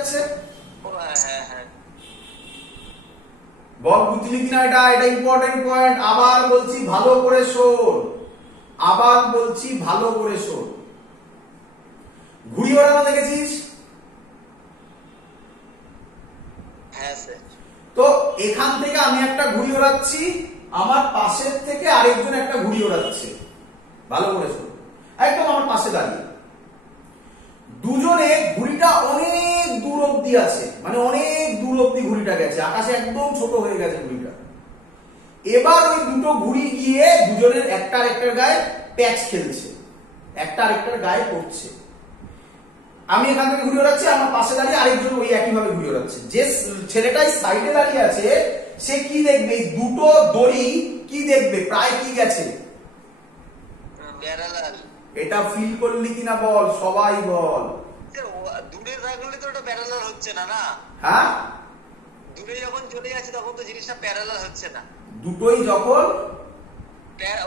যাচ্ছে। বল বুঝলি কিনা এটা? এটা ইম্পর্টেন্ট পয়েন্ট। আবার বলছি ভালো করে শোন, আবার বলছি ভালো করে শোন। ঘুড়ি ওড়ানো দেখেছিস? হ্যাঁ স্যার। তো এখান থেকে আমি একটা ঘুড়ি ওড়াচ্ছি, আমার পাশের থেকে আরেকজন একটা ঘুড়ি ওড়াচ্ছে। ভালো করে শোন, একদম আমার পাশে দাঁড়িয়ে। দুজনে ঘুড়িটা অনেক দূর অব্দি আছে, মানে অনেক দূর অব্দি ঘুড়িটা গেছে, আকাশে একদম ছোট হয়ে গেছে ঘুড়িটা। এবার ওই দুটো ঘুড়ি গিয়ে দুজনের একটা আরেকটার গায়ে প্যাচ খেলছে, একটা আরেকটার গায়ে পড়ছে। আমি এখান থেকে ঘুরে ওড়াচ্ছি, আমার পাশে দাঁড়িয়ে আরেকজন ওই একই ভাবে ঘুরে ওড়াচ্ছে। যে ছেলেটাই সাইডে দাঁড়িয়ে আছে সে কি দেখবে? দুটো দড়ি কি দেখবে? প্রায় কি গেছে? প্যারালাল। এটা ফিল করলি কিনা বল, সবাই বল। দূরে থাকলে তো ওটা প্যারালাল হচ্ছে না, না? হ্যাঁ, দূরে যখন চলে যাচ্ছে তখন তো জিনিসটা প্যারালাল হচ্ছে না। দুটোই যখন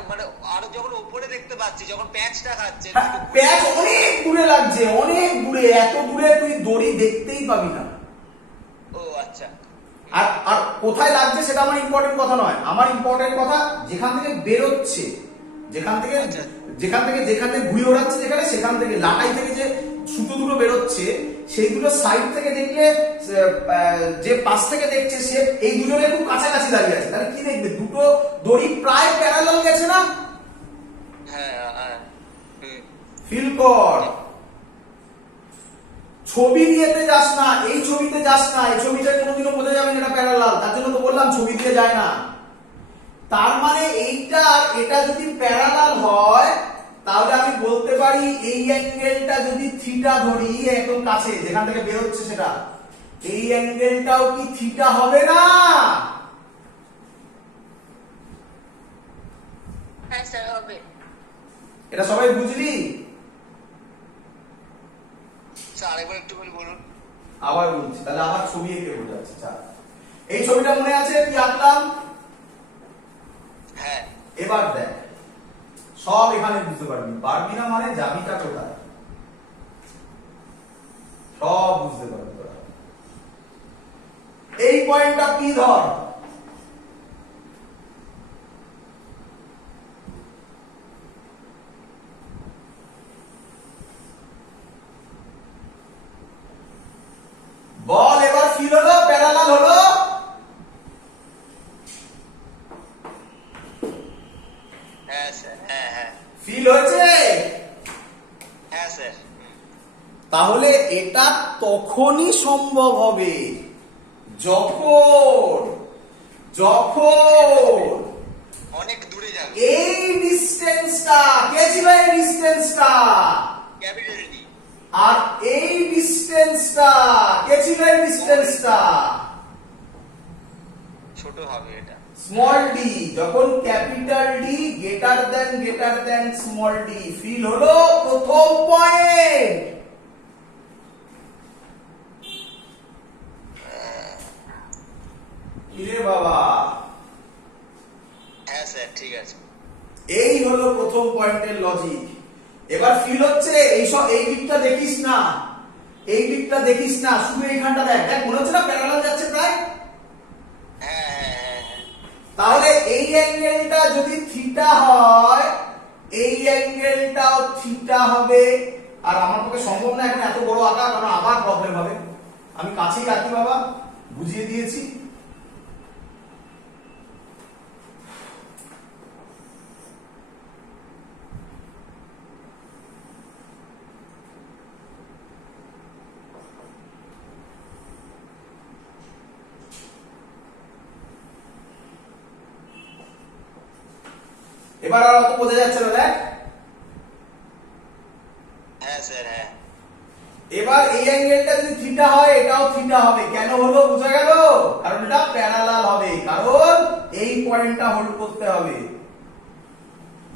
মানে আরো যখন উপরে দেখতে পাচ্ছি, যখন প্যাচটা খাচ্ছে, প্যাচ অনেক দূরে লাগছে, অনেক দূরে, এত দূরে তুই দড়ি দেখতেই পাবি না। ও আচ্ছা। আর আর কোথায় লাগছে সেটা আমার ইম্পর্টেন্ট কথা নয়, আমার ইম্পর্টেন্ট কথা যেখান থেকে বেরোচ্ছে, যেখান থেকে যেখানে ঘুরে ওড়াচ্ছে, যেখানে সেখান থেকে লাটাই থেকে যে সুতো দুটো বেরোচ্ছে, সেই দুটো সাইড থেকে দেখলে যে পাশ থেকে দেখছে সে এই দুজনে খুব কাছাকাছি দাঁড়িয়ে আছে, তাহলে কি দেখবে? দুটো দড়ি প্রায় প্যারালাল গেছে না? হ্যাঁ। ফিল কর। ছবি দিয়েতে যাস না, এই ছবিতে যাস না, এই ছবিটা কোনোদিনও বোঝা যাবে না এটা প্যারালাল, তার জন্য তো বললাম ছবি দিয়ে যায় না। তার মানে এইটা এটা যদি প্যারালাল হয় তাহলে আমি বলতে পারি এই অ্যাঙ্গেলটা যদি থিটা ধরি, একদম কাছে যেখান থেকে বের হচ্ছে সেটা, এই অ্যাঙ্গেলটাও কি থিটা হবে না? হ্যাঁ স্যার হবে। এটা সবাই বুঝলি? স্যার আরেকবার একটু বলুন। আবার বলছি, তাহলে আবার ছবি এঁকে বোঝাচ্ছি। এই ছবিটা মনে আছে কি আঁকলাম? হ্যাঁ। এবার দেখ, সব এখানে বুঝতে পারবি, পারবি না মানে যাবিটা কোথায়, সব বুঝতে পারবি তোরা। এই পয়েন্টটা পি ধর, বল এবার ফিল হলো প্যারালাল হলো? হ্যাঁ স্যার। হ্যাঁ ফিল হয়েছে? হ্যাঁ স্যার। তাহলে এটা তখনই সম্ভব হবে যখন অনেক দূরে যাবে। এই ডিসটেন্সটা কে ছিল? এই ডিসটেন্সটা ক্যাপিটাল ডি। আর এই ডিসটেন্সটা কে ছিল? এই ডিসটেন্সটা ছোট হবে এটা, স্মল ডি। যখন capital D greater than small D, ফিল হলো প্রথম পয়েন্ট। ইরে বাবা। হ্যাঁ স্যার ঠিক আছে। এই হলো প্রথম পয়েন্টের লজিক। এবার ফিল হচ্ছে এই দিকটা দেখিস না, এই দিকটা দেখিস না, শুধু এইখানটা দেখ। দেখ মনে হচ্ছে না প্যারালাল যাচ্ছে প্রায়? হ্যাঁ। তাহলে এই অ্যাঙ্গেলটা যদি থিটা হয়, এই অ্যাঙ্গেলটাও থিটা হবে। আর আমার পক্ষে সম্ভব না এখন এত বড় আঁকা, কারণ আবার প্রবলেম হবে। আমি কাছেই আঁকি বাবা, বুঝিয়ে দিয়েছি। এবার আর অত বোঝা যাচ্ছে না, দেখ। হ্যাঁ স্যার। হ্যাঁ। এবার এই অ্যাঙ্গেলটা যদি থিটা হয়, এটাও থিটা হবে। কেন হলো বোঝা গেল? কারণ এটা প্যারালাল হবে, কারণ এই পয়েন্টটা হোল্ড করতে হবে।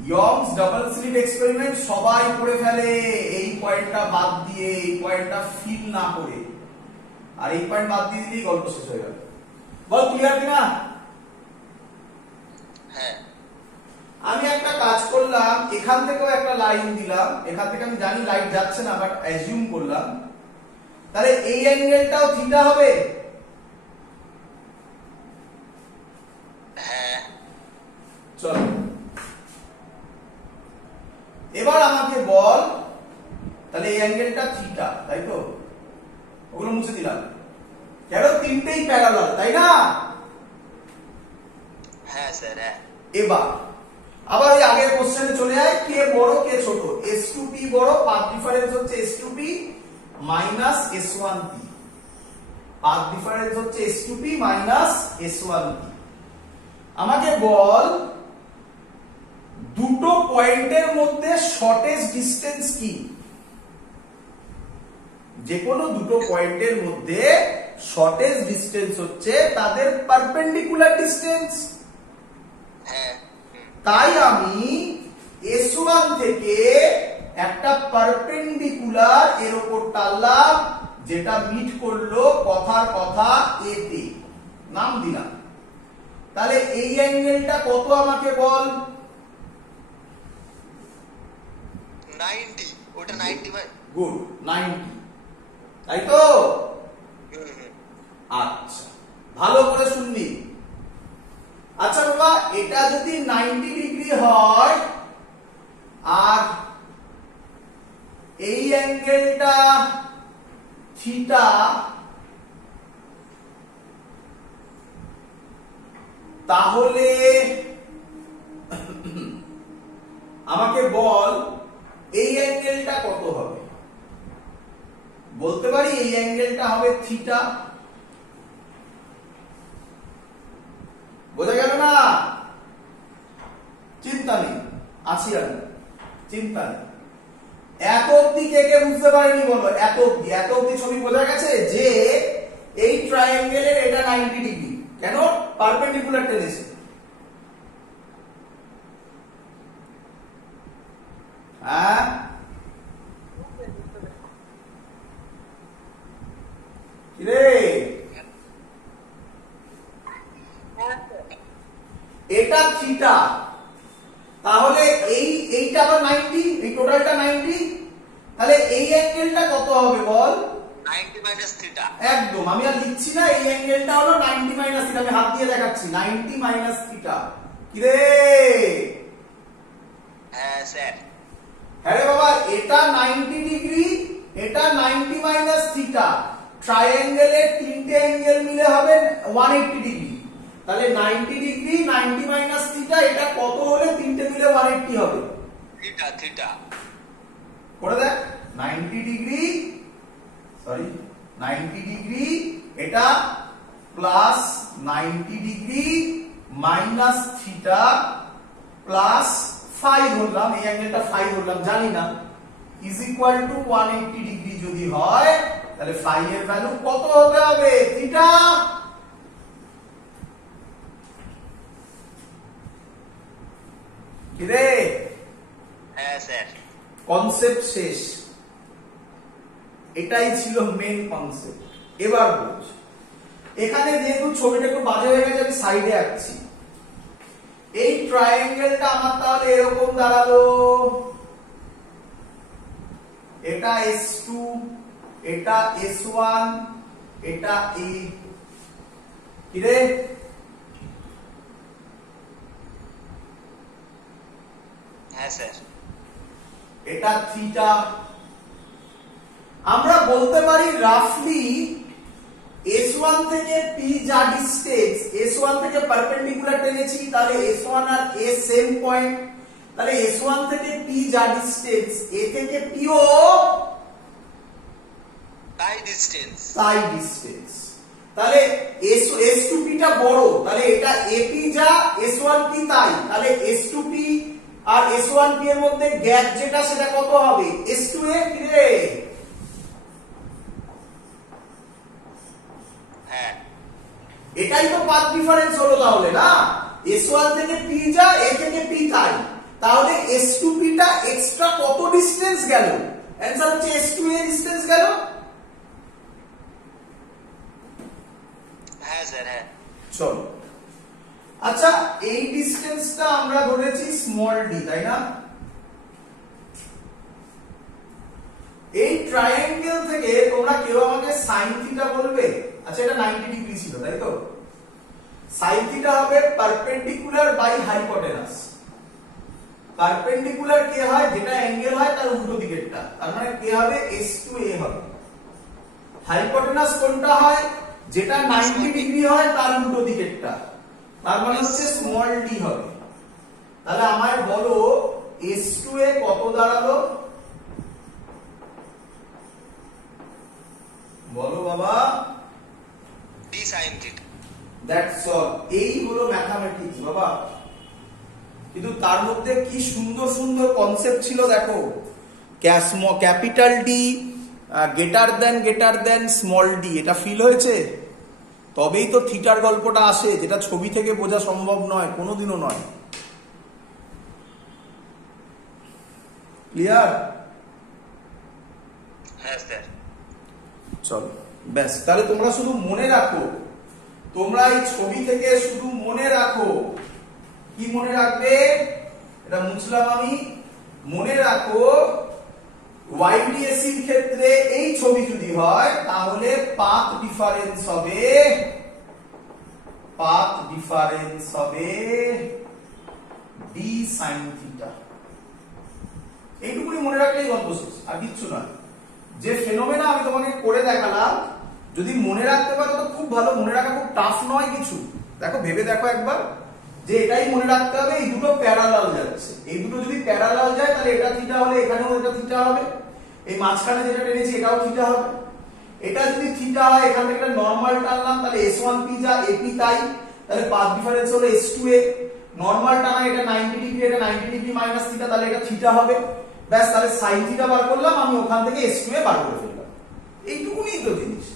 ইয়ংস ডাবল স্লিট এক্সপেরিমেন্ট সবাই করে ফেলে এই পয়েন্টটা বাদ দিয়ে, এই পয়েন্টটা ফিল না করে। আর এই পয়েন্ট বাদ দিয়ে দিলেই গল্প শেষ হয়ে গেল। বল ক্লিয়ার কিনা? হ্যাঁ। আমি একটা কাজ করলাম, এখান থেকেও একটা লাইন দিলাম। এখান থেকে আমি জানি লাইট যাচ্ছে না, বাট অ্যাজিউম করলাম তাহলে এই অ্যাঙ্গেলটাও থিটা হবে। হ্যাঁ। চলো এবার আমাকে বল, তাহলে এই অ্যাঙ্গেলটা থিটা, তাই তো? ওগুলো মুছে দিলাম, কেন তিনটেই প্যারালাল, তাই না? হ্যাঁ স্যার, হ্যাঁ। এবার আবার এই আগের কোশ্চেনে চলে যায়, কে বড় কে ছোট? S2P বড়, পাথ ডিফারেন্স হচ্ছে S2P minus S1P। Path difference হচ্ছে S2P মাইনাস S1P। আমাকে বল দুটো পয়েন্টের মধ্যে শর্টেস্ট ডিসটেন্স কি? যে কোনো দুটো পয়েন্টের মধ্যে শর্টেস্ট ডিসটেন্স হচ্ছে তাদের পারপেন্ডিকুলার ডিসটেন্স। হ্যাঁ। তাই আমি S1 থেকে একটা পারপেন্ডিকুলার এর উপর টানলাম, যেটা মিট করলো কথার কথা A তে, নাম দিলাম। তাহলে এই অ্যাঙ্গেলটা কত আমাকে বল? 90, ওটা 90 ভাই। গুড, 90, তাই তো? আচ্ছা, ভালো করে শুনবি। আচ্ছা বাবা, এটা যদি 90 ডিগ্রি হয় আর এই অ্যাঙ্গেলটা থিটা, তাহলে আমাকে বল এই অ্যাঙ্গেলটা কত হবে? বলতে পারি এই অ্যাঙ্গেলটা হবে থিটা। বোঝা গেল না? চিন্তা নেই, আছি আমি, চিন্তা নেই। এত অব্দি কে কে বুঝতে পারেনি বলো? এত অব্দি ছবি বোঝা গেছে যে এই ট্রায়াঙ্গেলের এটা 90 ডিগ্রি, কেন? পারপেন্ডিকুলার টেনেছে। হ্যাঁ, কিরে এটা থিটা, তাহলে এইটা আবার 90, এই টোটালটা 90, তাহলে এই অ্যাঙ্গেলটা কত হবে বল? 90 মাইনাস থিটা। একদম, আমি আর লিখছি না, এই অ্যাঙ্গেলটা হলো 90 মাইনাস থিটা, আমি হাত দিয়ে দেখাচ্ছি 90 মাইনাস থিটা। কি রে? হ্যাঁ স্যার। হ্যাঁ রে বাবা, এটা 90 ডিগ্রি, এটা 90 মাইনাস থিটা। ট্রায়াঙ্গেলের তিনটে অ্যাঙ্গেল মিলে হবে 180 ডিগ্রি। তাহলে 90 ডিগ্রি 90 মাইনাস থিটা, এটা কত হলে তিনটে মিলে 180 হবে? থিটা। করে দেখ, 90 ডিগ্রি, সরি 90 ডিগ্রি, এটা plus 90 degree minus theta plus 5 ধরলাম, এই অ্যাঙ্গেলটা 5 ধরলাম, জানি না, ইজ ইকুয়াল টু 180 ডিগ্রি যদি হয়, তাহলে 5 এর ভ্যালু কত হতে হবে? থিটা। কি রে? হ্যাঁ স্যার। কনসেপ্ট শেষ, এটাই ছিল মেন কনসেপ্ট। এবার বুঝ, এখানে যেহেতু ছবিটা একটু বাজে হয়ে গেছে, আমি সাইডে আঁকছি। এই ট্রায়াঙ্গেলটা আমার তাহলে এরকম দাঁড়ালো, এটা S2, এটা S1, এটা A। কি রে? হ্যাঁ স্যার। এটা থিটা। আমরা বলতে পারি রাফলি S1 থেকে P যা ডিসটেন্স, S1 থেকে পারপেন্ডিকুলার টেনেছি, তাহলে S1 R A same point, তাহলে S1 থেকে P যা ডিসটেন্স, A থেকে P ও তাই ডিসটেন্স। তাহলে S2P টা বড়, তাহলে এটা AP যা S1P তাই, তাহলে S2P আর S1P এর মধ্যে গ্যাপ যেটা, সেটা কত হবে? S2A। কি রে? হ্যাঁ, এটাই তো পাথ ডিফারেন্স হলো তাহলে, না? S1 থেকে P যা, A থেকে P তাই, তাহলে S2P টা এক্সট্রা কত ডিসটেন্স গেল? অ্যানসার হচ্ছে S2A ডিসটেন্স গেল। হ্যাঁ স্যার, হ্যাঁ। চলো, আচ্ছা এই ডিসটেন্সটা আমরা ধরেছি স্মল ডি, তাই না? এই ট্রায়াঙ্গেল থেকে তোমরা কেউ আমাকে সাইন থিটা বলবে? আচ্ছা এটা 90 ডিগ্রি ছিল তাই তো, সাইন থিটা হবে পারপেন্ডিকুলার বাই হাইপোটেনাস। পারপেন্ডিকুলার কে হয়? যেটা অ্যাঙ্গেল হয় তার উল্টো দিকেরটা, তার মানে কে হবে s to a হবে। হাইপোটেনাস কোনটা হয়? যেটা 90 ডিগ্রি হয় তার উল্টো দিকেরটা, তার মানে হচ্ছে স্মল d হবে। তাহলে আমায় বলো s to a কত দাঁড়ালো? বলো বাবা। d sin theta। That's all. এই হলো ম্যাথমেটিক্স বাবা। কিন্তু তার মধ্যে কি সুন্দর সুন্দর কনসেপ্ট ছিল দেখো। Capital D greater than small D, এটা ফিল হয়েছে? তবেই তো থিটার গল্পটা আসে, যেটা ছবি থেকে বোঝা সম্ভব নয়, কোনোদিনও নয়। ক্লিয়ার? হ্যাঁ স্যার। চলো ব্যাস, তাহলে তোমরা শুধু মনে রাখো, তোমরা এই ছবি থেকে শুধু মনে রাখো। কি মনে রাখবে? এটা মুছলাম আমি। মনে রাখো ওয়াইডিএসি এর ক্ষেত্রে এই ছবি যদি হয় তাহলে পাথ ডিফারেন্স হবে d sin থিটা। এইটুকুনি মনে রাখলেই গল্প শেষ, আর কিচ্ছু না। যে ফেনোমেনা আমি তোমাকে করে দেখালাম, যদি মনে রাখতে পারো তো খুব ভালো। মনে রাখা খুব টাফ নয় কিছু। দেখো ভেবে দেখো একবার, যে এটাই মনে রাখতে হবে, এই দুটো প্যারালাল যাচ্ছে। এই দুটো যদি প্যারালাল যায় তাহলে এটা থিটা হলে এখানেও এটা থিটা হবে, এই মাঝখানে যেটা টেনেছি এটাও থিটা হবে। এটা যদি থিটা হয়, এখান থেকে একটা নরমাল টানলাম, তাহলে s1p যা ap তাই, তাহলে পাথ ডিফারেন্স হলো s2a। নরমাল টানা এটা 90 ডিগ্রি, এটা 90 ডিগ্রি মাইনাস থিটা, তাহলে এটা থিটা হবে। ব্যাস, তাহলে sin থিটা বার করলাম আমি, ওখান থেকে s2a বার করে ফেললাম। এইটুকুনি তো জিনিস।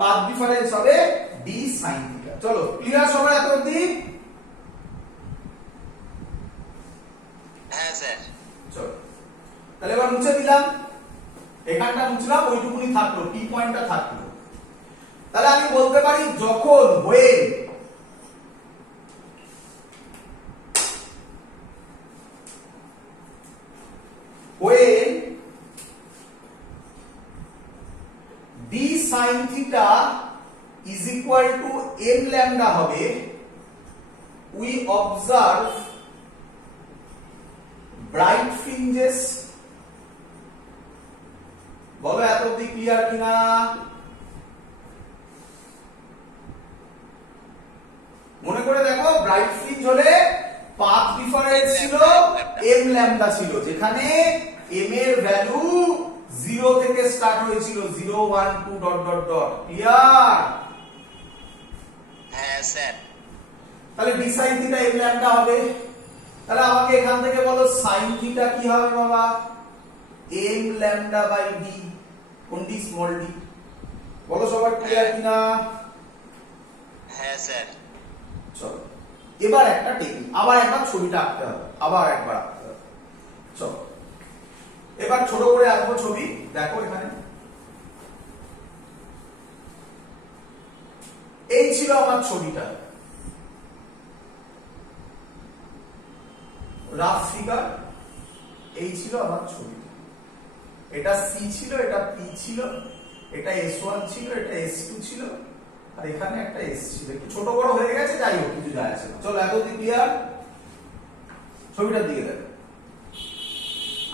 পাথ ডিফারেন্স হবে d sin থিটা। চলো ক্লিয়ার সবাই এত অবধি? হ্যাঁ স্যার। চলো তাহলে এবার মুছে দিলাম, এখানটা মুছলাম, ওইটুকুনি থাকলো, পি পয়েন্টটা থাকলো। তাহলে আমি বলতে পারি যখন when d sin theta is equal to m lambda হবে, we observe bright fringes। বলো এত অবধি ক্লিয়ার কিনা? মনে করে দেখো, ব্রাইট ফ্রিঞ্জ হলে পাথ ডিফারেন্স ছিল m ল্যামডা ছিল, যেখানে m এর ভ্যালু 0 থেকে স্টার্ট হয়েছিল, 0 1 2 ডট ডট ডট। ক্লিয়ার? হ্যাঁ স্যার। তাহলে d sin theta m lambda হবে। তাহলে আমাকে এখান থেকে বলো sin থিটা কি হবে বাবা? m ল্যামডা বাই d, কোন d? Small d। বলো সবাই ক্লিয়ার কিনা? হ্যাঁ স্যার। চলো এবার একটা টেকনিক, আবার একবার ছবিটা আঁকতে হবে, আবার একবার আঁকতে হবে। চলো এবার ছোট করে আঁকবো ছবি। দেখো এখানে এই ছিল আমার ছবিটা, রাফ ফিগার। এই ছিল আমার ছবিটা, এটা সি ছিল, এটা পি ছিল, এটা S1 ছিল, এটা S2 ছিল, আর এখানে একটা S ছিল। একটু ছোট বড় হয়ে গেছে, যাই হোক কিছু যায় আসে না। চলো এতদিন ক্লিয়ার? ছবিটার দিকে দেখো।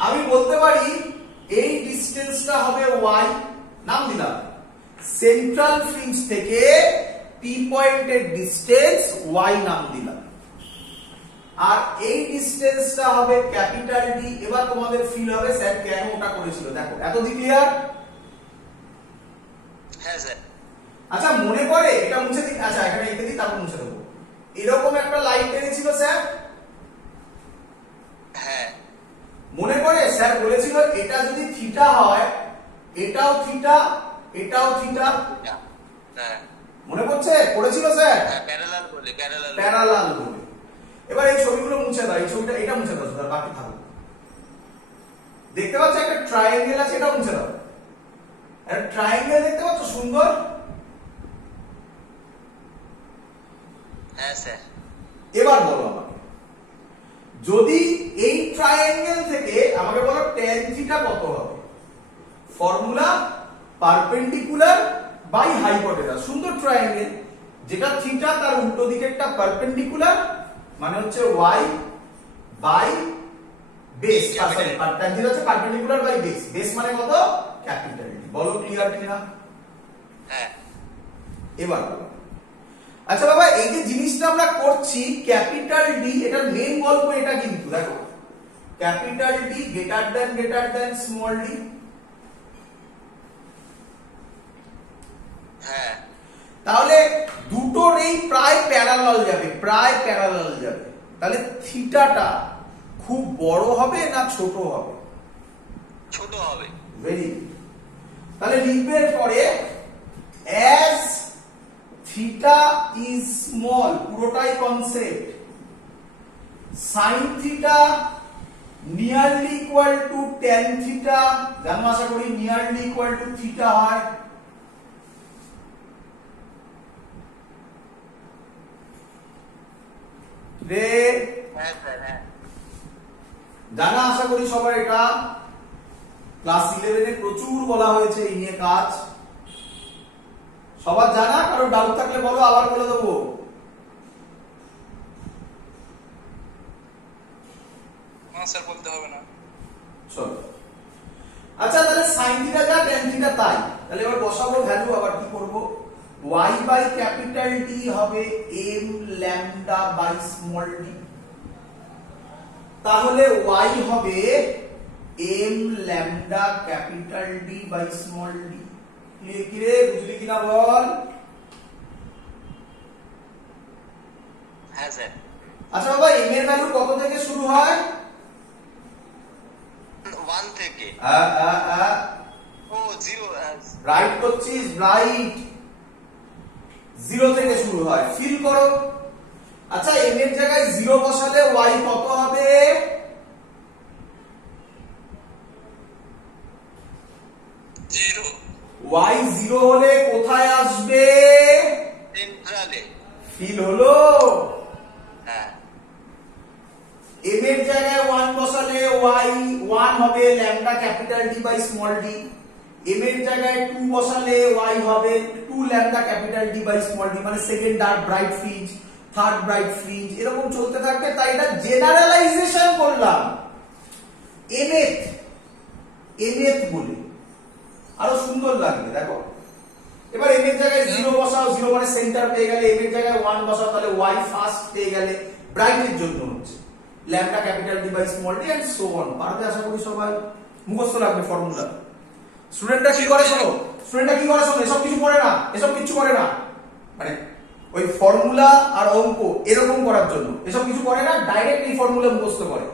আমি বলতে পারি এই ডিসটেন্সটা হবে y, নাম দিলাম। সেন্ট্রাল ফ্রিঞ্জ থেকে পি পয়েন্টের ডিসটেন্স y নাম দিলাম। আর এই ডিসটেন্সটা হবে ক্যাপিটাল ডি। এবার তোমাদের ফিল হবে স্যার কেন ওটা করেছিল। দেখো এতদিন ক্লিয়ার? হ্যাঁ স্যার। আচ্ছা মনে করে, এটা মুছে দিই, আচ্ছা এখানে এঁকে দিই, তারপর মুছে দেবো। এরকম একটা লাইন টেনেছিল স্যার। হ্যাঁ। মনে করে স্যার বলেছিল এটা যদি থিটা হয়, এটাও থিটা, এটাও থিটা। হ্যাঁ মনে পড়ছে? পড়েছিল স্যার? হ্যাঁ, প্যারালাল বলে, প্যারালাল বলে। এবার এই ছবিগুলো মুছে দাও, এই ছবিটা, এটা মুছে দাও, স্যার বাকি থাকুক। দেখতে পাচ্ছ একটা ট্রায়াঙ্গেল আছে, এটা মুছে দাও। একটা ট্রায়াঙ্গেল দেখতে পাচ্ছ সুন্দর? হ্যাঁ স্যার। এবার বলো আমাকে, যদি এই ট্রায়াঙ্গেল থেকে আমাকে বলো tan থিটা কত হবে? Formula perpendicular by hypotenuse. সুন্দর ট্রায়াঙ্গেল, যেটা থিটা তার উল্টো দিকেরটা পারপেন্ডিকুলার, মানে হচ্ছে y by base, sorry tangent হচ্ছে পারপেন্ডিকুলার বাই বেস, বেস মানে কত? Capital D. বলো ক্লিয়ার কিনা? হ্যাঁ। এবার আচ্ছা বাবা, এই যে জিনিসটা আমরা করছি ক্যাপিটাল ডি, এটার মেইন গল্প এটা কিন্তু দেখো, capital D greater than small D. হ্যাঁ। তাহলে দুটোর এই প্রায় প্যারালাল যাবে, তাহলে থিটাটা খুব বড় হবে না ছোট হবে? ছোট হবে। Very good. তাহলে লিখবে পরে অ্যাজ থিটা ইজ স্মল, পুরোটাই concept, sine theta nearly equal to tan theta, জানো আশা করি নিয়ারলি ইকুয়াল টু থিটা হয়। রে হ্যাঁ স্যার, হ্যাঁ। জানা আশা করি সবাই, এটা ক্লাস 11 এ প্রচুর বলা হয়েছে এই নিয়ে কাজ, সবার জানা? কারো ডাউট থাকলে বলো, আবার বলে দেবো। না স্যার, বলতে হবে না। চলো আচ্ছা, তাহলে সাইন থিটা যা ট্যান থিটা তাই, তাহলে এবার বসাবো ভ্যালু। আবার কি করব? y বাই ক্যাপিটাল D হবে m lambda by small d, তাহলে y হবে m lambda capital D by small d। Clear কি রে, বুঝলি কিনা বল? হ্যাঁ স্যার। আচ্ছা বাবা, m এর ভ্যালু কত থেকে শুরু হয়? 1 থেকে। ও 0। রাইট করছিস, রাইট, 0 থেকে শুরু হয়। ফিল করো। আচ্ছা, m এর জায়গায় 0 বসালে y কত হবে? 0। y 0 হলে কোথায় আসবে? সেন্ট্রালে। ফিল হলো? হ্যাঁ। m এর জায়গায় 1 বসালে y 1 হবে lambda capital D by small d, m এর জায়গায় 2 বসালে y হবে 2 lambda capital D by small d, মানে second dark bright fringe, third bright fringe, এরকম চলতে থাকবে। তাই এটা জেনারেলাইজেশন করলাম mth বলে, আরো সুন্দর লাগবে। দেখো এবার m এর জায়গায় 0 বসাও, 0 মানে সেন্টার পেয়ে গেলে, m এর জায়গায় 1 বসাও, তাহলে y ফার্স্ট পেয়ে গেলে, ব্রাইটের জন্য হচ্ছে lambda capital D by small d and so on. পারবে আশা করি সবাই, মুখস্থ রাখবে ফর্মুলা। স্টুডেন্টরা কি করে শোনো, এসব কিছু করে না, মানে ওই ফর্মুলা আর অঙ্ক এরকম করার জন্য এসব কিছু করে না, ডাইরেক্ট এই ফর্মুলা মুখস্থ করে।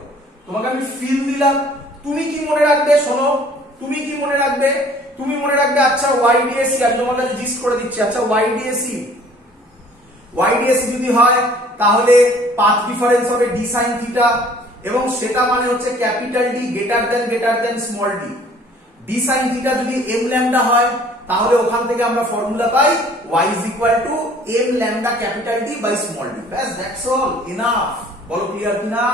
তোমাকে আমি ফিল দিলাম, তুমি কি মনে রাখবে? শোনো, তুমি কি মনে রাখবে? তুমি মনে রাখবে আচ্ছা YDSC, আমি তোমার কাছে জিজ্ঞেস করে দিচ্ছি, আচ্ছা YDSC যদি হয় তাহলে পাথ ডিফারেন্স হবে d sin থিটা, এবং সেটা মানে হচ্ছে capital D greater than small d। d sin theta যদি m ল্যামডা হয়, তাহলে ওখান থেকে আমরা ফর্মুলা পাই y is equal to m lambda capital D by small d। ব্যাস, দ্যাটস অল, এনাফ। বলো ক্লিয়ার কিনা?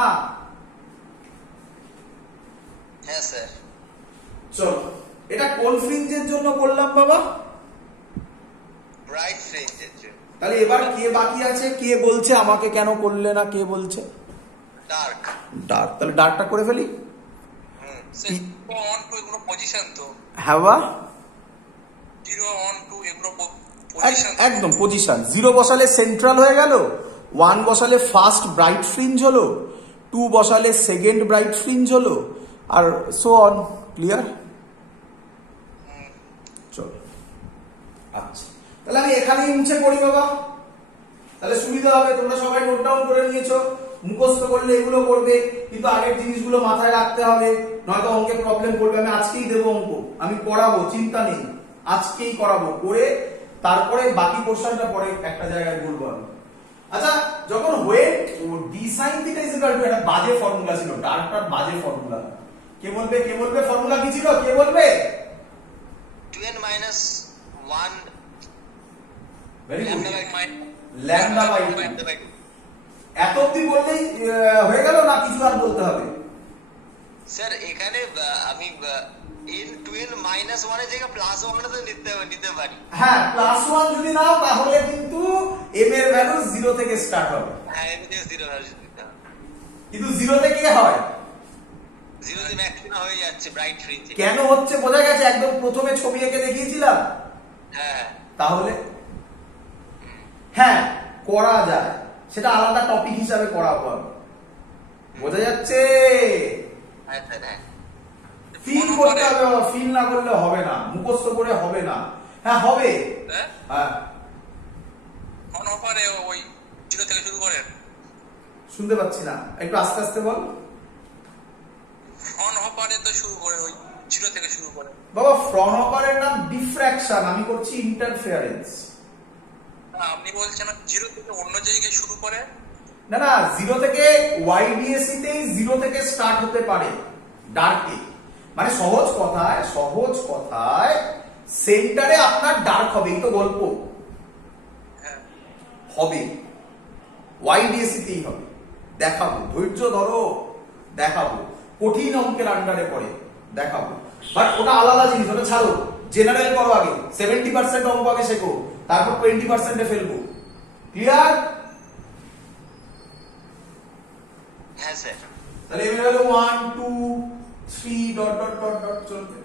হ্যাঁ স্যার। চলো, এটা কোন ফ্রিঞ্জের জন্য করলাম বাবা? ব্রাইট ফ্রিঞ্জের জন্য। তাহলে এবার কে বাকি আছে? কে বলছে আমাকে কেন করলে না? কে বলছে? ডার্ক। তাহলে ডার্কটা করে ফেলি। স্যার 0 1 2 এগুলো পজিশন তো? হ্যাঁ বা 0 1 2 এগুলো পজিশন, একদম পজিশন। 0 বসালে সেন্ট্রাল হয়ে গেল, 1 বসালে ফার্স্ট ব্রাইট ফ্রিঞ্জ হলো, 2 বসালে সেকেন্ড ব্রাইট ফ্রিঞ্জ হলো, আর সো অন। ক্লিয়ার? চলো আচ্ছা, তাহলে আমি এখানেই মুছে পড়ি বাবা, তাহলে সুবিধা হবে। তোমরা সবাই নোট ডাউন করে নিয়েছো, মুখস্থ করলে এগুলো করবে, কিন্তু আগের জিনিসগুলো মাথায় রাখতে হবে, নয়তো অঙ্কে প্রবলেম করবে। আমি আজকেই দেবো অঙ্ক, আমি পড়াবো, চিন্তা নেই, আজকেই করাবো, করে তারপরে বাকি পোর্শনটা পরে একটা জায়গায় বলবো আমি। আচ্ছা, যখন wait d sin theta is equal to, একটা বাজে ফর্মুলা ছিল, ডার্কটার বাজে ফর্মুলা। কে বলবে ফর্মুলা কি ছিল? কে বলবে? 2n minus 1 very good, lambda by lambda by 2। এত অবধি বললেই হয়ে গেল না কিছু আর বলতে হবে? স্যার এখানে আমি n12 -1 এর জায়গায় +1 তো নিতে পারি। হ্যাঁ, +1 যদি নাও তাহলে কিন্তু m এর ভ্যালু 0 থেকে স্টার্ট হবে। হ্যাঁ, m এর 0 ভ্যালু নিতে হবে। কিন্তু 0 থেকে হয় 0 তে ম্যাক্সিমাম হয়ে যাচ্ছে ব্রাইট ফ্রিঞ্জ। কেন হচ্ছে বোঝা গেছে, একদম প্রথমে ছবি এঁকে দেখিয়েছিলাম। হ্যাঁ, তাহলে হ্যাঁ করা যায়, সেটা আলাদা টপিক হিসাবে করাবো আমি। বোঝা যাচ্ছে? হ্যাঁ স্যার, হ্যাঁ। ফিল করতে হবে, ফিল না করলে হবে না, মুখস্থ করে হবে না। হ্যাঁ হবে। হ্যাঁ, ফোন অফারে ওই 0 থেকে শুরু করে। শুনতে পাচ্ছি না, একটু আস্তে আস্তে বল। ফোন অফারে তো শুরু করে ওই 0 থেকে শুরু করে। বাবা, ফ্রন্ট হপারের নাম ডিফ্র্যাকশন, আমি করছি ইন্টারফেয়ারেন্স। আপনি বলছেন 0 থেকে অন্য জায়গায় শুরু করে। না না, 0 থেকে ওয়াইডিএসি তেই 0 থেকে স্টার্ট হতে পারে ডার্কে। মানে সহজ কথায় সেন্টারে আপনার ডার্ক হবে, এই তো গল্প। হবে, ওয়াইডিএসি তেই হবে। দেখাবো, ধৈর্য ধরো, দেখাবো। কঠিন অঙ্কের আন্ডারে পড়ে, দেখাবো। বাট ওটা আলাদা জিনিস, ওটা ছাড়ো। জেনারেল করো আগে, 70% অঙ্ক আগে শেখো, তারপর 20%-এ ফেলবো। ক্লিয়ার? হ্যাঁ স্যার। তাহলে এর value 1 2 3 dot dot dot dot চলবে।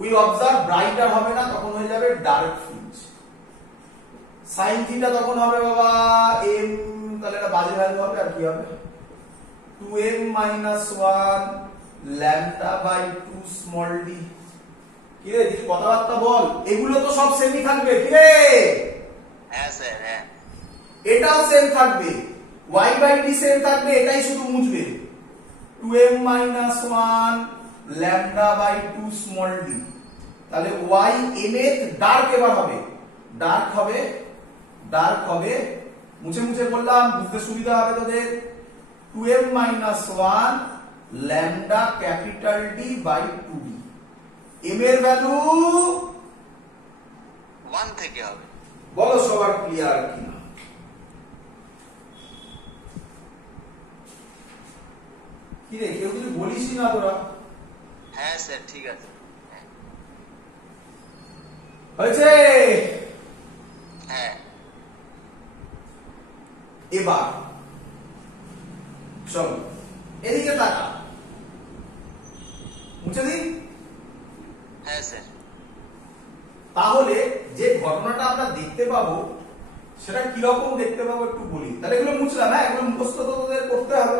উই অবজার্ভ ব্রাইটার হবে না, তখন হয়ে যাবে ডার্ক ফ্রিঞ্জ। সাইন থিটা তখন হবে বাবা m, তাহলে এটা বাজে ভ্যালু হবে। আর কি হবে? 2m - 1 lambda by 2 small d। কি রে, কিছু কথাবার্তা বল। এগুলো তো সব সেমই থাকবে। কি রে? হ্যাঁ স্যার, হ্যাঁ। এটাও সেম থাকবে, y বাই d সেম থাকবে, এটাই শুধু মুছবে। 2m - 1 lambda by 2 small d। তাহলে y m এর ডার্ক এবার হবে, ডার্ক হবে, মুছে মুছে বললাম, বুঝতে সুবিধা হবে তোদের। 2m - 1 lambda capital D by 2d। m এর ভ্যালু 1 থেকে হবে। বলো সবার ক্লিয়ার কিনা? কি রে, কেউ কিছু বলিসই না তোরা? হ্যাঁ স্যার, ঠিক আছে। হয়েছে? হ্যাঁ। এবার চলো এদিকে তাকা, মুছে দিই। হ্যাঁ স্যার। তাহলে যে ঘটনাটা আমরা দেখতে পাবো সেটা কিরকম দেখতে পাবো একটু বলি। তাহলে এগুলো মুছলাম, হ্যাঁ এগুলো মুখস্থ তো তোদের করতে হবে,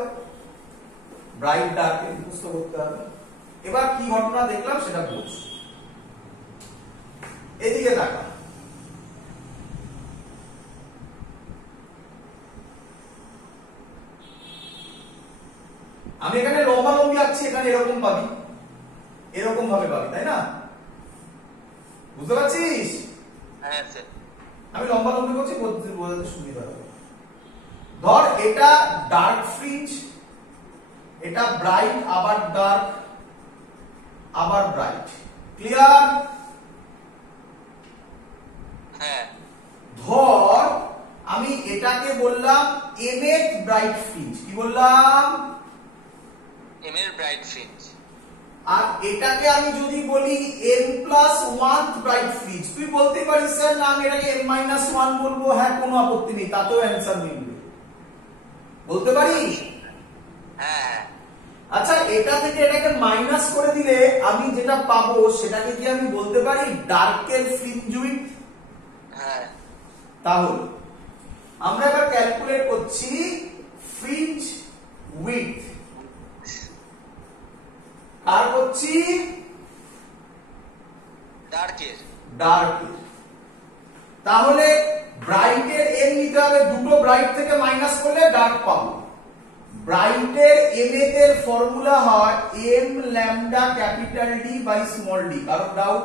ব্রাইট ডার্ক মুখস্থ করতে হবে। এবার কি ঘটনা দেখলাম সেটা বোঝ। এদিকে তাকা, আমি এখানে লম্বালম্বি আঁকছি, এখানে এরকম পাবি, এরকম ভাবে পাবি, তাই না? বুঝতে পারছিস? হ্যাঁ স্যার। আমি লম্বালম্বি করছি, বোঝাতে সুবিধা হবে। ধর এটা ডার্ক ফ্রিঞ্জ, এটা ব্রাইট, আবার ডার্ক, আবার ব্রাইট। ক্লিয়ার? হ্যাঁ। ধর আমি এটাকে বললাম mth ব্রাইট ফ্রিঞ্জ। কি বললাম? m এর ব্রাইট ফ্রিঞ্জ। আর এটাকে আমি যদি বলি m+1 ব্রাইট ফ্রিঞ্জ, তুই বলতে পারিস স্যার না আমি এটাকে m-1 বলবো। হ্যাঁ, কোনো আপত্তি নেই, তাতেও অ্যানসার মিলবে, বলতে পারিস। হ্যাঁ। আচ্ছা, এটা থেকে এটাকে মাইনাস করে দিলে আমি যেটা পাবো সেটাকে কি আমি বলতে পারি ডার্কের ফ্রিঞ্জ উইডথ? হ্যাঁ। তাহলে আমরা এবার ক্যালকুলেট করছি ফ্রিঞ্জ উইডথ। আর করছি ডার্কের। তাহলে ব্রাইটের m নিতে হবে, দুটো ব্রাইট থেকে মাইনাস করলে ডার্ক পাবো। ব্রাইটের m এর ফর্মুলা হয় m lambda capital D by small d। কারণ ডাউট?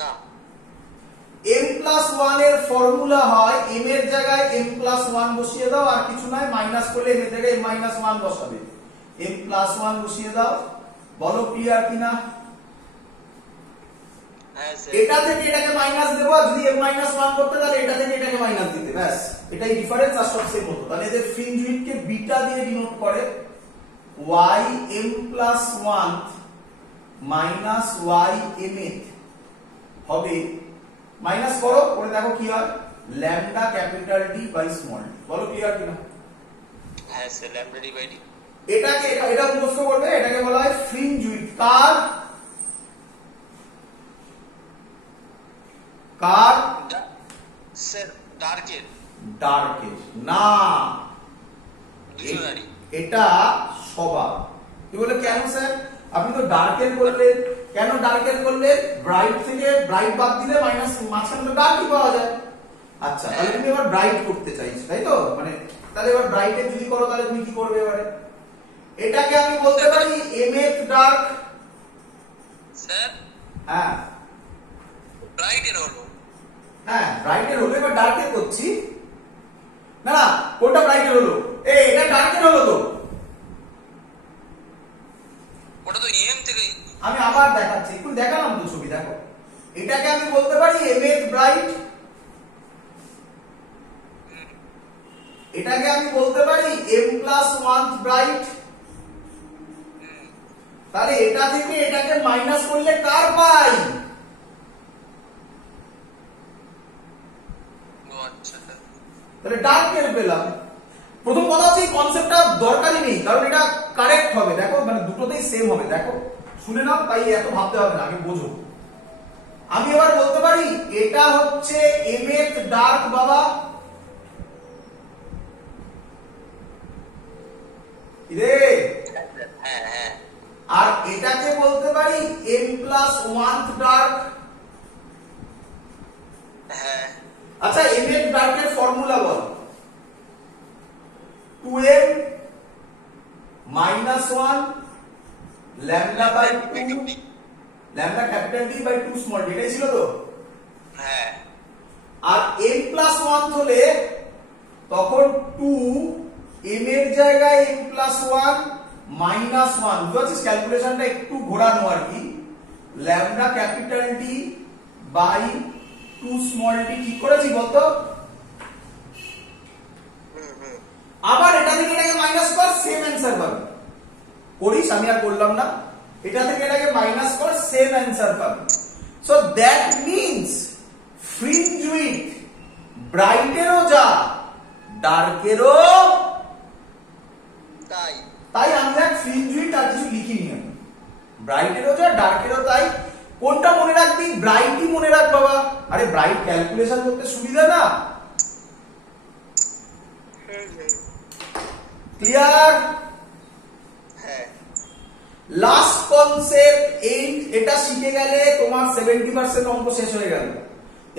না। m+1 এর ফর্মুলা হয় m এর জায়গায় m+1 বসিয়ে দাও, আর কিছু নয়, মাইনাস করলে m এর জায়গায় m-1 বসাবে। m+1 বসিয়ে দাও, বলো ক্লিয়ার কিনা? হ্যাঁ স্যার। এটা থেকে এটাকে মাইনাস দেবো, আর যদি m-1 করতে তাহলে এটা থেকে এটাকে মাইনাস দিতে, ব্যাস এটাই ডিফারেন্স। আর সব সেম হতো। তাহলে এদের ফ্রিঞ্জ উইডথকে বিটা দিয়ে ডিনোট করে, y m+1 minus Y M এথ হবে, মাইনাস করো, করে দেখো কি হয়, lambda capital D by small D. বলো ক্লিয়ার কিনা? হ্যাঁ sir, lambda D by D. এটাকে এটা মুখস্থ করবে, এটাকে বলা হয় ফ্রিঞ্জ উইডথ। কার স্যার ডার্কের ডার্কের না, দুজনারই। এটা সবার। কি বলে কেন স্যার? আপনি তো ডার্কের করলেন, কেন ডার্কের করলেন? ব্রাইট থেকে ব্রাইট বাদ দিলে মাইনাস মাঝখানে তো ডার্কই পাওয়া যায়। আচ্ছা, তাহলে তুমি এবার ব্রাইট করতে চাইছো, তাই তো? মানে তাহলে এবার ব্রাইটে যদি করো তাহলে তুমি কি করবে এবারে? এটাকে আমি বলতে পারি এমএথ ডার্ক। স্যার হ্যাঁ ব্রাইটের হলো। হ্যাঁ, ব্রাইটের হলো, এবার ডার্কের করছি। না না, কোনটা ব্রাইটের হলো? এটা ডার্কের হলো তো। ওটা তো এম থেকে। আমি আবার দেখাচ্ছি, একটু দেখালাম তো ছবি, দেখো। এটাকে আমি বলতে পারি এমএথ ব্রাইট, এটাকে আমি বলতে পারি এম প্লাস ওয়ান ব্রাইট। তাহলে এটা থেকে এটাকে মাইনাস করলে কার পাই? ও আচ্ছা স্যার। তাহলে ডার্কের পেলাম। প্রথম কথা হচ্ছে এই কনসেপ্টটা দরকারই নেই, কারণ এটা কারেক্ট হবে। দেখো, মানে দুটোতেই সেম হবে। দেখো, শুনে নাও, তাই এত ভাবতে হবে না, আগে বোঝো। আমি এবার বলতে পারি এটা হচ্ছে এমএথ ডার্ক বাবা। রে, হ্যাঁ হ্যাঁ। আর এটাকে বলতে পারি এম প্লাস ওয়ান ডার্ক। হ্যাঁ। আচ্ছা, এমএথ ডার্কের formula ball. 2m minus 1 lambda by 2 lambda capital D by 2 small d, এটাই ছিল তো? হ্যাঁ। আর m plus 1 হলে তখন 2 m এর জায়গায় m plus 1 minus 1, বুঝতে পারছিস? ক্যালকুলেশনটা একটু ঘোরানো আর কি। lambda capital D by 2 small d, ঠিক করেছি বলতো? আবার এটা থেকে এটাকে মাইনাস কর, সেম অ্যান্সার পাবি। করিস, আমি আর করলাম না। এটা থেকে এটাকে মাইনাস কর, সেম অ্যান্সার পাবি। So that means fringe width ব্রাইটেরও যা, ডার্কেরও তাই। তাই। আমি এক ফ্রিঞ্জ উইডথ আর কিছু লিখিনি আমি। ব্রাইটেরও যা, ডার্কেরও তাই। কোনটা মনে রাখবি? ব্রাইটই মনে রাখ বাবা। আরে ব্রাইট ক্যালকুলেশন করতে সুবিধা না? ক্লিয়ার? হ্যাঁ। লাস্ট কনসেপ্ট 8, এটা শিখে গেলে তোমার 70% অঙ্ক শেষ হয়ে গেল।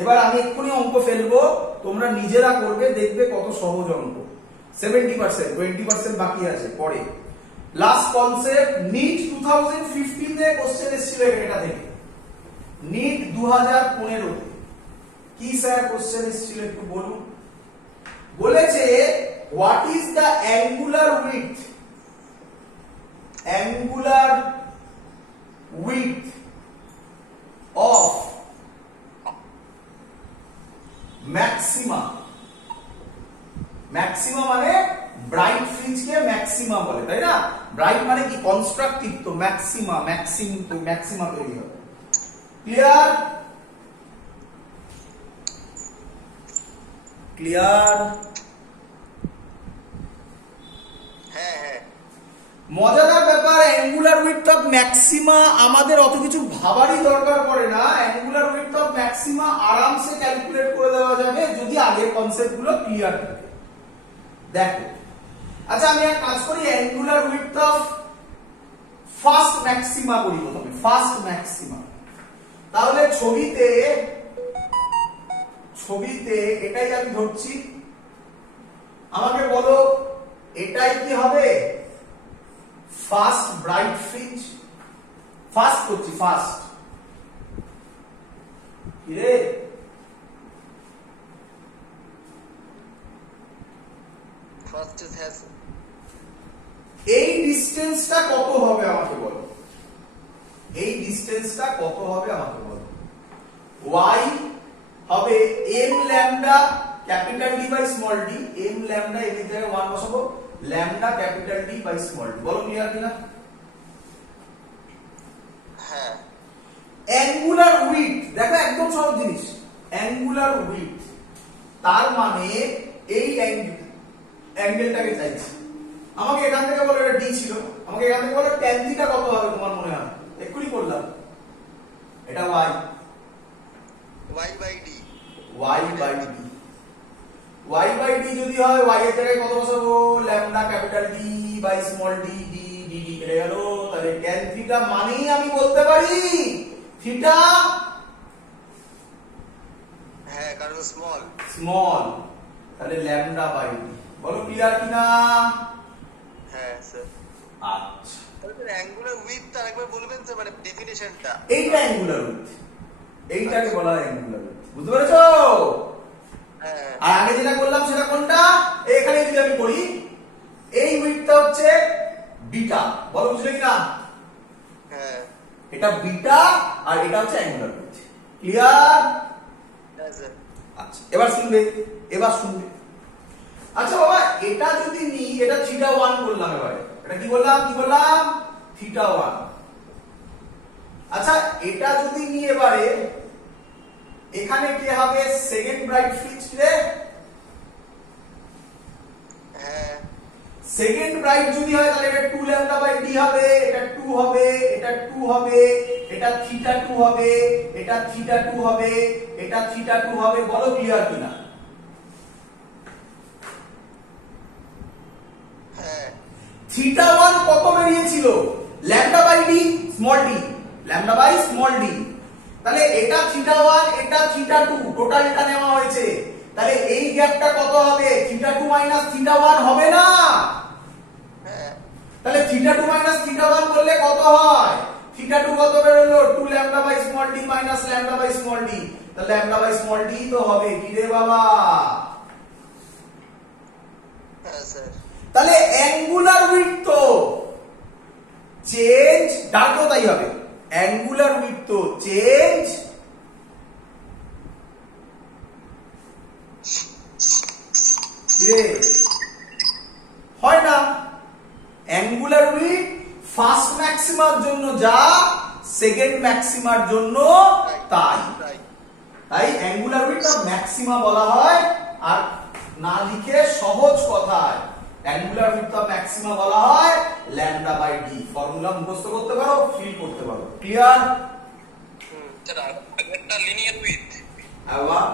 এবার আমি এক্ষুনি অঙ্ক ফেলবো, তোমরা নিজেরা করবে, দেখবে কত সহজ অঙ্ক। 70%, 20% বাকি আছে পরে। লাস্ট কনসেপ্ট, নিট 2015 এ কোশ্চেন এসেছিল এটা থেকে। নিট 2015 তে কি স্যার কোশ্চেন এসেছিল একটু বলুন। বলেছে what is the angular width of maxima মানে ব্রাইট ফ্রিঞ্জ কে ম্যাক্সিমা বলে, তাই না? ব্রাইট মানে কি? কনস্ট্রাকটিভ, তো ম্যাক্সিমা তৈরি হবে। ক্লিয়ার? হ্যাঁ হ্যাঁ। মজাদার ব্যাপার, অ্যাঙ্গুলার উইডথ অফ ম্যাক্সিমা আমাদের অত কিছু ভাবারই দরকার পড়ে না। অ্যাঙ্গুলার উইডথ অফ ম্যাক্সিমা আরামসে ক্যালকুলেট করে দেওয়া যাবে যদি আগের কনসেপ্ট গুলো ক্লিয়ার থাকে। দেখো, আচ্ছা আমি এক কাজ করি, angular width of first maxima করি প্রথমে। ফার্স্ট ম্যাক্সিমা, তাহলে ছবিতে এটাই আমি ধরছি। আমাকে বলো এটাই কি হবে? First bright fringe. ফার্স্ট করছি, ফার্স্ট। কি রে? First has. এই ডিসটেন্সটা কত হবে আমাকে বলো। এই ডিসটেন্সটা কত হবে আমাকে বলো। y হবে m lambda capital D by small d। m lambda এর জায়গায় 1 বসাবো, lambda capital D by small d। বলো ক্লিয়ার কিনা? হ্যাঁ। অ্যাঙ্গুলার উইডথ, দেখো একদম সহজ জিনিস, অ্যাঙ্গুলার উইডথ তার মানে এই অ্যাঙ্গেলটাকে চাইছি। আমাকে এখান থেকে বলো এটা ডি ছিল, আমাকে এখান থেকে বলো tan থিটা কত হবে তোমার মনে হয়? এক্ষুনি করলাম, এটা y y by d. y by d, y by d যদি হয় y এর জায়গায় কত বসাবো? Lambda capital D by small d d d d কেটে গেল। তাহলে tan থিটা মানেই আমি বলতে পারি থিটা, হ্যাঁ কারণ স্মল। স্মল, তাহলে ল্যামডা বাই ডি। বলো ক্লিয়ার কিনা? হ্যাঁ স্যার। আচ্ছা, তাহলে অ্যাঙ্গুলার উইডথ আরেকবার বলবেন স্যার, মানে ডেফিনিশনটা। এইটা অ্যাঙ্গুলার উইডথ, এইটাকে বলা হয় অ্যাঙ্গুলার উইডথ, বুঝতে পেরেছো? হ্যাঁ আর আগে যেটা করলাম সেটা কোনটা? এখানে যদি আমি করি, এই উইডথটা হচ্ছে বিটা, বলো বুঝলে কিনা? হ্যাঁ এটা বিটা আর এটা হচ্ছে অ্যাঙ্গুলার উইডথ। ক্লিয়ার? হ্যাঁ স্যার। আচ্ছা, এবার শুনবে, এবার শুনবে। আচ্ছা বাবা, এটা যদি নি, এটা থিটা 1 বললাম, এবারে এটা কি বললাম? কি বললাম? থিটা 1। আচ্ছা, এটা যদি নি এবারে, এখানে কে হবে সেকেন্ড ব্রাইট ফিক্সড রে? হ্যাঁ সেকেন্ড ব্রাইট যদি হয় তাহলে এটা 2 ল্যামডা বাই ডি হবে, এটা 2 হবে, এটা 2 হবে, এটা থিটা 2 হবে, এটা থিটা 2 হবে, এটা থিটা 2 হবে। বলো ক্লিয়ার কিনা? হ্যাঁ থিটা 1 কত বেরিয়েছিল? Lambda by d small d, lambda by small d. তাহলে এটা থিটা 1, এটা থিটা 2, টোটাল এটা নেওয়া হয়েছে। তাহলে এই গ্যাপটা কত হবে? থিটা 2 মাইনাস থিটা 1 হবে না? হ্যাঁ তাহলে থিটা 2 মাইনাস থিটা 1 করলে কত হয়? থিটা 2 কত বেরোলো? 2 lambda by small d minus lambda by small d. তাহলে ল্যামডা বাই স্মল ডি তো হবে কি রে বাবা? হ্যাঁ স্যার। তাহলে অ্যাঙ্গুলার উইডথ তো চেঞ্জ, ডানও তাই হবে, অ্যাঙ্গুলার উইডথ তো চেঞ্জ হয় না। অ্যাঙ্গুলার উইডথ ফার্স্ট ম্যাক্সিমার জন্য যা, সেকেন্ড ম্যাক্সিমার জন্য তাই। তাই অ্যাঙ্গুলার উইডথ ম্যাক্সিমা বলা হয়। আর না লিখে সহজ কথায় অ্যাঙ্গুলার উইডথ ম্যাক্সিমা বলা হয় ল্যামডা বাই ডি। ফর্মুলা মুখস্থ করতে পারো, ফিল করতে পারো। ক্লিয়ার? স্যার আগেরটা লিনিয়ার উইথ, আবার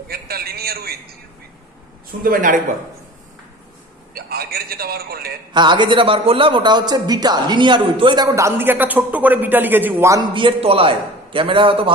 আগেরটা লিনিয়ার উইথ, শুনতে পাই না আরেকবার? আগের যেটা বার করলেন, হ্যাঁ, আগে যেটা বার করলাম ওটা হচ্ছে বিটা লিনিয়ার উইথ। ওই দেখো ডান দিকে একটা ছোট্ট করে বিটা লিখেছি 1b এর তলায়, ক্যামেরা হয়তো ভালো